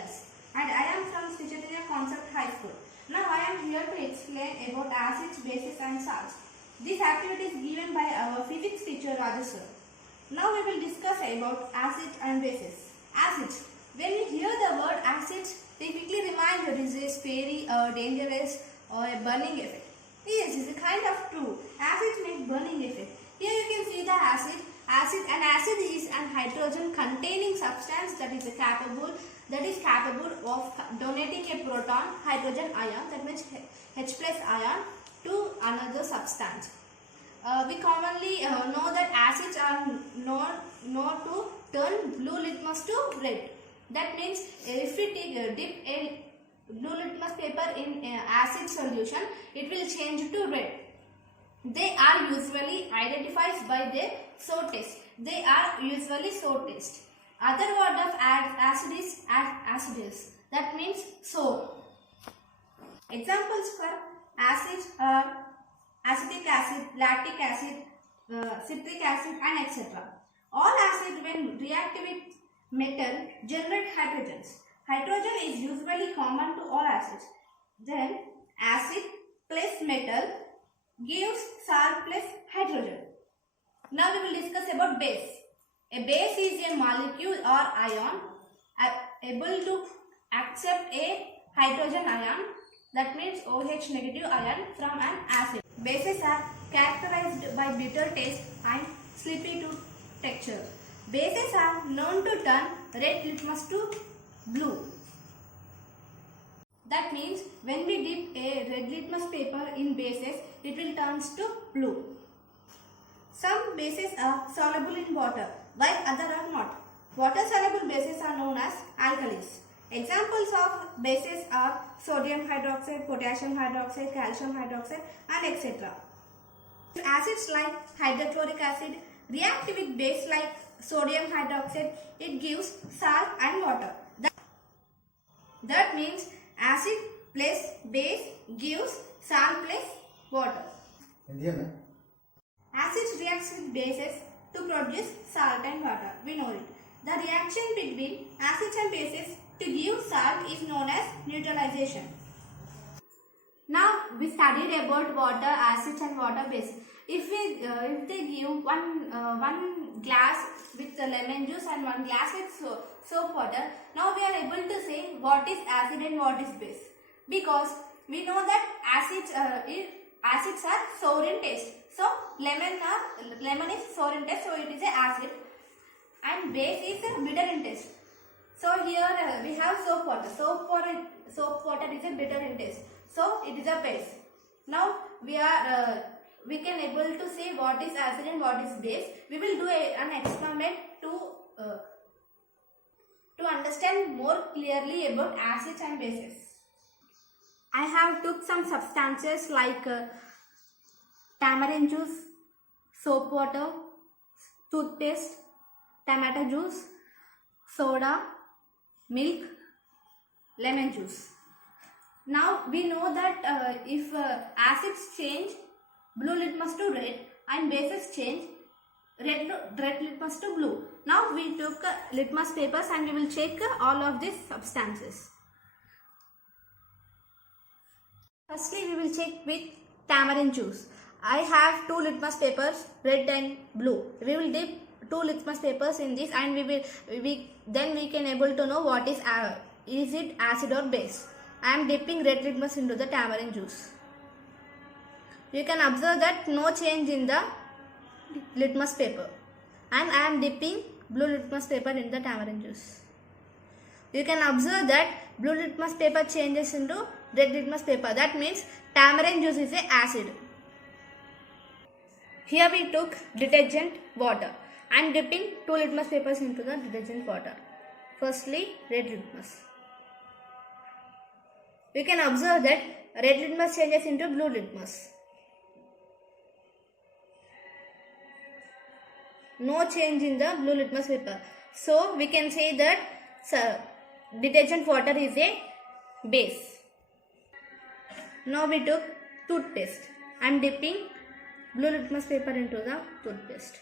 class, and I am from Sri Chaitanya Concept High School. Now I am here to explain about acids, bases and salts. This activity is given by our physics teacher Raju sir. Now we will discuss about acids and bases. Acids. When we hear the word acids, they quickly remind that it is very dangerous or a burning effect. Yes, it is a kind of true. Acids make burning effect. Here you can see the acid. An acid is an hydrogen containing substance that is capable of donating a proton hydrogen ion, that means H plus ion, to another substance. We commonly know that acids are known to turn blue litmus to red. That means if we dip a blue litmus paper in acid solution, it will change to red. They are usually identified by their sour taste. They are usually sour taste. Other word of acid is aciduous. That means sour. Examples for acids are acetic acid, lactic acid, citric acid and etc. All acids when react with metal generate hydrogens. Hydrogen is usually common to all acids. Then acid plus metal gives salt plus hydrogen. Now we will discuss about base. A base is a molecule or ion able to accept a hydrogen ion, that means OH negative ion, from an acid. Bases are characterized by bitter taste and slippery to texture. Bases are known to turn red litmus to blue. That means when we dip a red litmus paper in bases, it will turn to blue. Some bases are soluble in water, while others are not. Water soluble bases are known as alkalis. Examples of bases are sodium hydroxide, potassium hydroxide, calcium hydroxide and etc. Acids like hydrochloric acid react with base like sodium hydroxide, it gives salt and water. That means acid plus base gives salt plus water. Acids reacts with bases to produce salt and water. We know it. The reaction between acids and bases to give salt is known as neutralization. Now we studied about water, acids and water bases. If they give one glass with lemon juice and one glass with soap water, now we are able to say what is acid and what is base, because we know that acids are sour in taste. So lemon is sour in taste, so it is an acid, and base is bitter in taste. So here we have soap water. Soap water is a bitter in taste, so it is a base. Now we can able to say what is acid and what is base. We will do an experiment to understand more clearly about acids and bases. I have took some substances like tamarind juice, soap water, toothpaste, tomato juice, soda, milk, lemon juice. Now we know that if acids change blue litmus to red and bases change red litmus to blue. Now we took litmus papers and we will check all of these substances. Firstly, we will check with tamarind juice. I have 2 litmus papers, red and blue. We will dip 2 litmus papers in this, and then we can able to know what is it acid or base. I am dipping red litmus into the tamarind juice. You can observe that no change in the litmus paper, and I am dipping blue litmus paper in the tamarind juice. You can observe that blue litmus paper changes into red litmus paper. That means tamarind juice is an acid. Here we took detergent water. I am dipping 2 litmus papers into the detergent water. Firstly, red litmus. We can observe that red litmus changes into blue litmus. No change in the blue litmus paper. So we can say that detergent water is a base. Now we took toothpaste. I am dipping blue litmus paper into the toothpaste.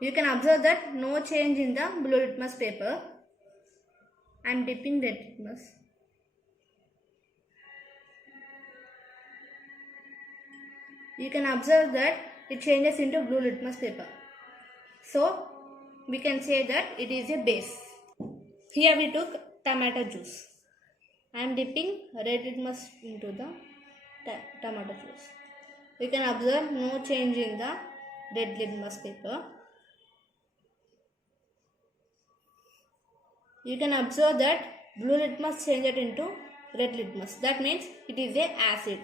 You can observe that no change in the blue litmus paper. I am dipping red litmus. You can observe that it changes into blue litmus paper. So we can say that it is a base. Here we took tomato juice. I am dipping red litmus into the tomato juice. We can observe no change in the red litmus paper. You can observe that blue litmus changed into red litmus. That means it is a acid.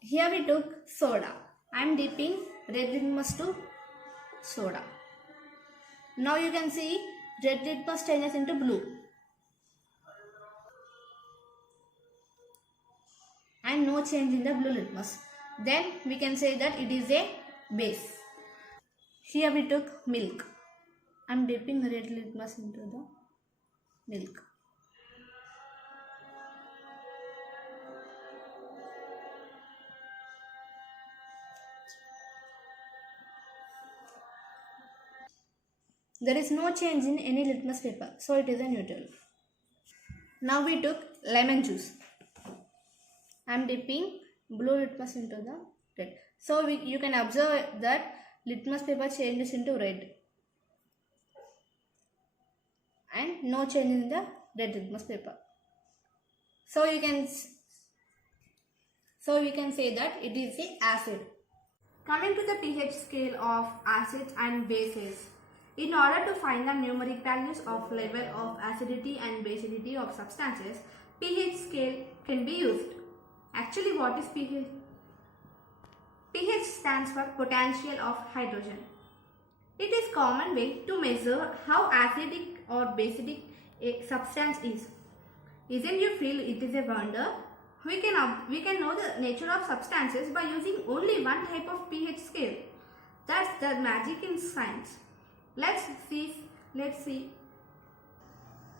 Here we took soda. I am dipping red litmus to soda. Now you can see red litmus changes into blue. And no change in the blue litmus. Then we can say that it is a base. Here we took milk. I am dipping red litmus into the milk. There is no change in any litmus paper, so it is a neutral. Now we took lemon juice. I am dipping blue litmus into the red. So you can observe that litmus paper changes into red. And no change in the red litmus paper. So we can say that it is an acid. Coming to the pH scale of acids and bases. In order to find the numeric values of level of acidity and basicity of substances, pH scale can be used. Actually, what is pH? pH stands for potential of hydrogen. It is a common way to measure how acidic or basic a substance is. Isn't you feel it is a wonder? We can know the nature of substances by using only one type of pH scale. That's the magic in science. Let's see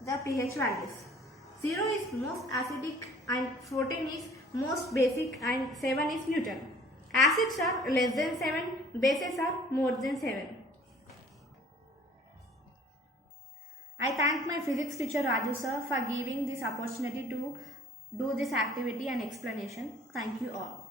the pH values. 0 is most acidic and 14 is most basic and 7 is neutral. Acids are less than 7, bases are more than 7. I thank my physics teacher Raju sir for giving this opportunity to do this activity and explanation. Thank you all.